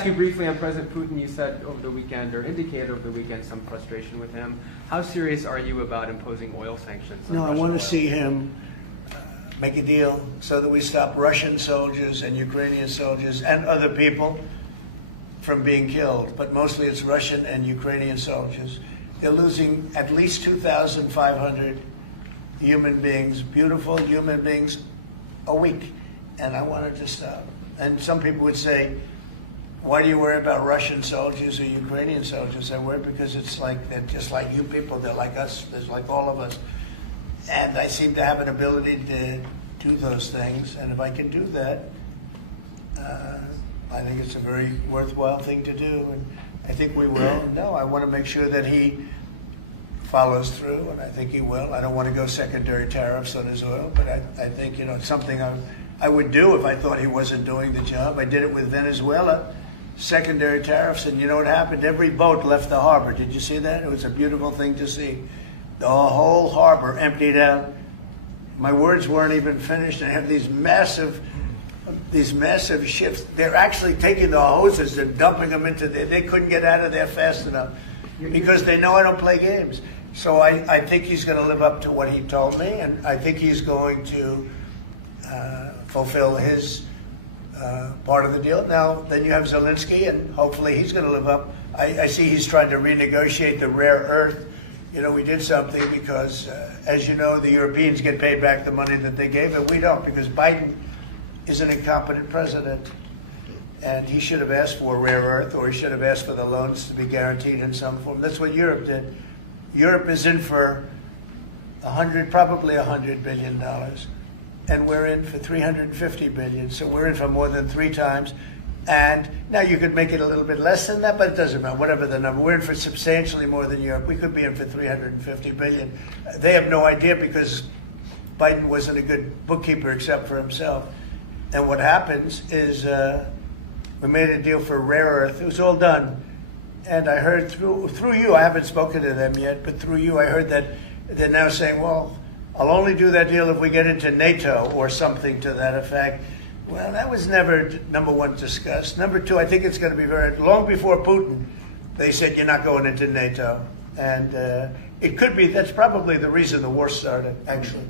ask you briefly on President Putin. You said over the weekend, or indicated over the weekend, some frustration with him. How serious are you about imposing oil sanctions on No, I Russian want oil? to see him make a deal so that we stop Russian soldiers and Ukrainian soldiers and other people from being killed. But mostly it's Russian and Ukrainian soldiers. They're losing at least 2,500 human beings, beautiful human beings, a week. And I want it to stop. And some people would say, why do you worry about Russian soldiers or Ukrainian soldiers? I worry because it's like they're just like you people. They're like us. They're like all of us. And I seem to have an ability to do those things. And if I can do that, I think it's a very worthwhile thing to do. And I think we will. No, I want to make sure that he follows through, and I think he will. I don't want to go secondary tariffs on his oil, but I think, it's something I would do if I thought he wasn't doing the job. I did it with Venezuela, secondary tariffs, and you know what happened? Every boat left the harbor. Did you see that? It was a beautiful thing to see. The whole harbor emptied out. My words weren't even finished, and I have these massive ships. They're actually taking the hoses and dumping them into there. They couldn't get out of there fast enough because they know I don't play games. So I think he's going to live up to what he told me, and I think he's going to fulfill his part of the deal. Now, then you have Zelensky, and hopefully he's going to live up. I see he's trying to renegotiate the rare earth. We did something because, as you know, the Europeans get paid back the money that they gave, and we don't, because Biden is an incompetent president. And he should have asked for rare earth, or he should have asked for the loans to be guaranteed in some form. That's what Europe did. Europe is in for probably $100 billion. And we're in for $350 billion. So we're in for more than 3 times. And now you could make it a little bit less than that, but it doesn't matter, whatever the number. We're in for substantially more than Europe. We could be in for $350 billion. They have no idea because Biden wasn't a good bookkeeper except for himself. And what happens is we made a deal for rare earth. It was all done. And I heard through you, I haven't spoken to them yet, but through you I heard that they're now saying, well, I'll only do that deal if we get into NATO or something to that effect. Well, that was never, number one, discussed. Number two, I think it's going to be long before Putin, they said you're not going into NATO. And it could be, that's probably the reason the war started, actually.